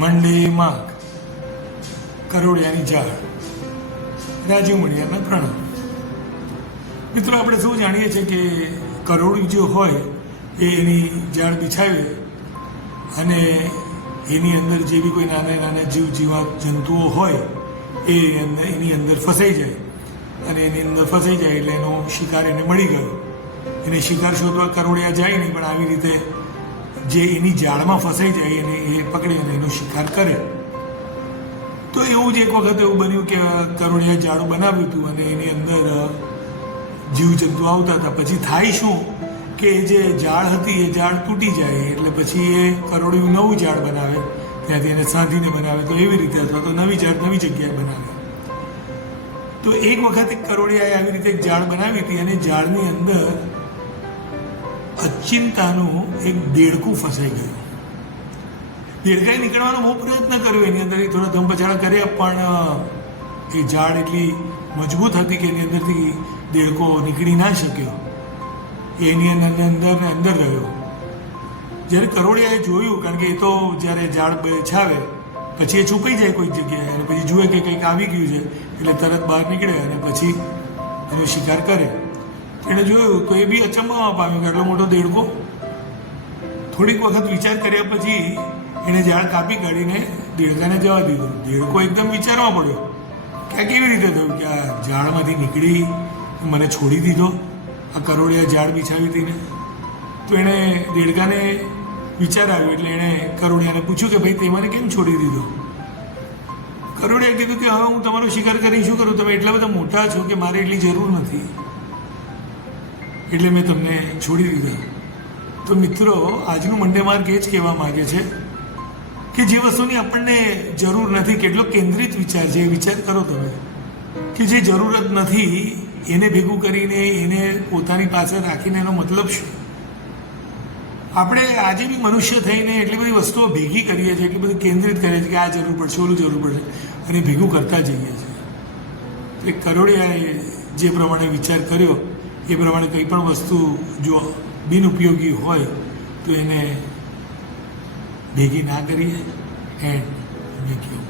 મંડે માગ કરોડિયાની ઝાડ રાજીવ મણિયાના પ્રણામ મિત્રો, આપણે શું જાણીએ છીએ કે કરોડિયું જે હોય, એ એની ઝાડ બિછાવે અને એની અંદર જે બી કોઈ નાના નાના જીવ જીવાત જંતુઓ હોય, એ એની અંદર ફસાઈ જાય. અને એની અંદર ફસાઈ જાય એટલે એનો શિકાર એને મળી ગયો. એને શિકાર શોધવા કરોડિયા જાય નહીં, પણ આવી રીતે જે એની જાળમાં ફસાઈ જાય એને એ પકડી અને એનો શિકાર કરે. તો એવું જ એક વખત એવું બન્યું કે કરોડિયા જાળું બનાવ્યું હતું અને એની અંદર જીવજંતુ આવતા હતા. પછી થાય શું કે જે ઝાડ હતી, એ ઝાડ તૂટી જાય એટલે પછી એ કરોડિયું નવું ઝાડ બનાવે. ત્યાંથી એને સાંધીને બનાવે. તો એવી રીતે અથવા તો નવી ઝાડ નવી જગ્યાએ બનાવે. તો એક વખત એક કરોડિયાએ આવી રીતે એક ઝાડ બનાવી હતી અને ઝાડની અંદર અચિંતાનું એક દેડકું ફસાઈ ગયું. દેડકાએ નીકળવાનો બહુ પ્રયત્ન કર્યો, એની અંદર એ થોડા ધમપછાડા કર્યા, પણ એ ઝાડ એટલી મજબૂત હતી કે એની અંદરથી દેડકો નીકળી ના શક્યો. એની અંદર અંદર ને અંદર રહ્યો. જ્યારે કરોડિયાએ જોયું, કારણ કે એ તો જ્યારે ઝાડ બેછાવે પછી એ છુપાઈ જાય કોઈક જગ્યાએ, અને પછી જુએ કે કંઈક આવી ગયું છે, એટલે તરત બહાર નીકળે અને પછી એનો શિકાર કરે. એણે જોયું તો એ બી અચંબામાં પામ્યો કે એટલો મોટો દેડકો. થોડીક વખત વિચાર કર્યા પછી એણે ઝાડ કાપી કાઢીને દેડકાને જવા દીધું. દેડકો એકદમ વિચારવા પડ્યો કે આ કેવી રીતે થયું? કે આ ઝાડમાંથી નીકળી મને છોડી દીધો, આ કરોડિયા ઝાડ બિછાવી ને તો એણે દેડકાને વિચાર આવ્યો એટલે એણે કરોડિયાને પૂછ્યું કે ભાઈ, તે મને કેમ છોડી દીધો? કરોડિયાએ કીધું કે હવે હું તમારો શિકાર કરી શું કરું? તમે એટલા બધા મોટા છો કે મારે એટલી જરૂર નથી. એટલે મેં તમને છોડી દીધા. તો મિત્રો, આજનું મંડે માર્ગ એ જ કહેવા માગે છે કે જે વસ્તુની આપણને જરૂર નથી, કેટલો કેન્દ્રિત વિચાર છે, એ વિચાર કરો તમે. કે જે જરૂરત નથી, એને ભેગું કરીને એને પોતાની પાસે રાખીને એનો મતલબ શું? આપણે આજે બી મનુષ્ય થઈને એટલી બધી વસ્તુઓ ભેગી કરીએ છીએ, એટલી બધી કેન્દ્રિત કરીએ છીએ કે આ જરૂર પડશે, ઓલું જરૂર પડશે, અને ભેગું કરતા જઈએ છીએ. એ કરોડિયાએ જે પ્રમાણે વિચાર કર્યો એ પ્રમાણે કંઈ પણ વસ્તુ જો બિનઉપયોગી હોય, તો એને ભેગી ના કરીએ. And make you